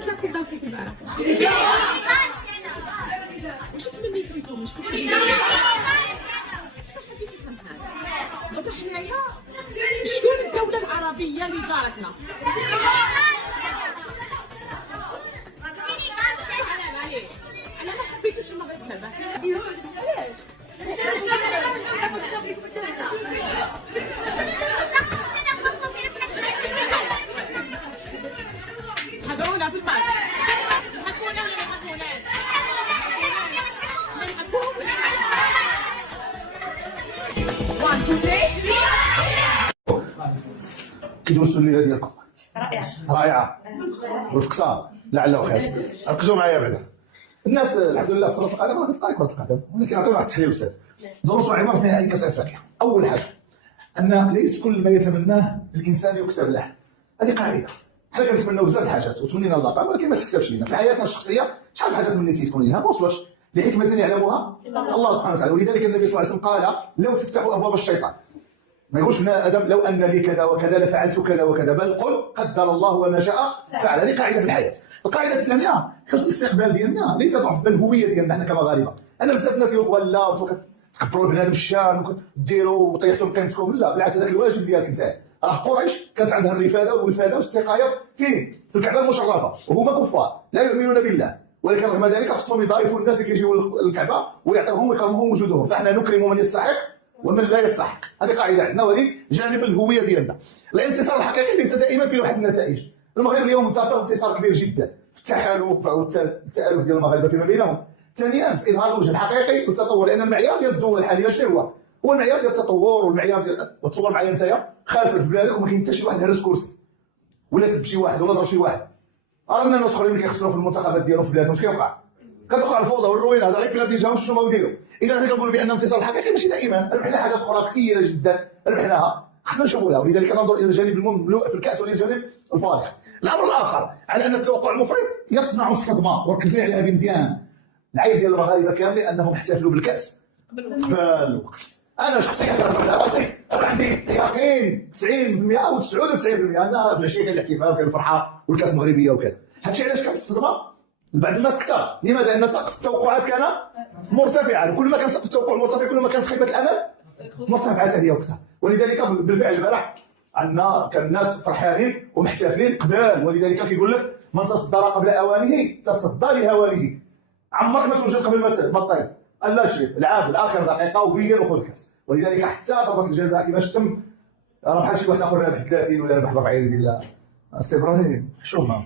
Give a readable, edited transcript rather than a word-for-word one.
درت لك كل فيك البارح. واش تمنيتو نتوما شكون بصح حبيت نفهم حاجه دابا حنايا شكون الدوله العربيه اللي جارتنا؟ سلام عليك انا ما حبيتش المغرب دابا حضرونا في المغرب حكونا ولا ما حكوناش؟ كيدوزوا الليله ديالكم رائعة رائعه والفقصه لعله خير. ركزوا معايا بعدا الناس الحمد لله في كره القدم راه كتقرا كره القدم ولكن عطيونا واحد التحليل بسيط. دروس وعبر في نهائي كاس افريقيا. اول حاجه ان ليس كل ما يتمناه الانسان يكتب له. هذه قاعده. حنا كنتمناو بزاف الحاجات وتمنينا اللقب ولكن ما تكتبش لينا في حياتنا الشخصيه. شحال من حاجه تمنيتي تكون لينا ما وصلتش لحكمه يعلمها الله سبحانه وتعالى. ولذلك النبي صلى الله عليه وسلم قال لو تفتحوا ابواب الشيطان ما يقولش ابن ادم لو ان لي كذا وكذا لفعلت كذا وكذا بل قل قدر الله وما شاء فعل. هذه قاعده في الحياه. القاعده الثانيه حسن الاستقبال ديالنا ليس ضعف بل الهويه ديالنا حنا كمغاربه. انا بزاف الناس يقولوا لا تكبروا البنادم الشام وتديروا وطيحتوا من قيمتكم. لا بالعكس هذاك الواجب ديالك انت. راه قريش كانت عندها الرفاده والوفاده والاستقايه فين؟ في الكعبه المشرفه وهما كفار لا يؤمنون بالله ولكن رغم ذلك خصهم يضايفوا الناس اللي كيجيو للكعبه ويعطيوهم ويكرمهم وجودهم. فاحنا نكرم من يستحق ومن لا يستحق. هذه قاعده عندنا وهذه جانب الهويه ديالنا. الانتصار الحقيقي ليس دائما فيه واحد النتائج. المغرب اليوم انتصر انتصار كبير جدا في التحالف والتالف ديال المغاربه فيما بينهم. ثانيا في اظهار الوجه الحقيقي والتطور لان المعيار ديال الدول الحاليه شنو هو؟ هو المعيار ديال التطور والمعيار ديال وتصور معايا انت خاسر في بلادك وما كاين حتى شي واحد هرس كرسي ولا سب شي واحد ولا ضرب شي واحد. رانا الناس اخرين اللي كيخسروا في المنتخبات ديالهم في بلادهم اش كيوقع؟ كتوقع الفوضى والروينه. هذا غير بلاد ديجا شنو بغاو يديروا. اذا حنا كنقولوا بان الانتصار الحقيقي ماشي دائما. ربحنا حاجات اخرى كثيره جدا ربحناها خصنا نشوفوا لها. ولذلك ننظر الى الجانب المملوء في الكاس والى الجانب الفارغ. الامر الاخر على ان التوقع المفرط يصنع الصدمه وركزوا عليها مزيان. العيب ديال المغاربه كاملين انهم احتفلوا بالكاس قبل الوقت. انا شخصيا راسي عندي يقين 90% او 99% ان في العشيه كان الاحتفال وكان الفرحه والكاس مغربيه وكذا. هادشي علاش كانت الصدمه لبعض الناس كثر. لماذا؟ لان سقف التوقعات كان مرتفعا وكل ما كان سقف التوقع مرتفع كل ما كانت خيبه الامل مرتفعه هي وكثر. ولذلك بالفعل البارح عندنا كان الناس فرحانين ومحتفلين قبال. ولذلك كيقول لك من تصدر قبل اوانه تصدى لهوانه. عمرك ما توجد قبل ما تطيب. لا شريف لعب الاخر دقيقه وبين وخذ الكاس. ولذلك حتى ضربه الجزاء كيفاش تم راه بحال شي واحد اخر رابح 30 ولا رابح 40 ديال سي ابراهيم حشومه.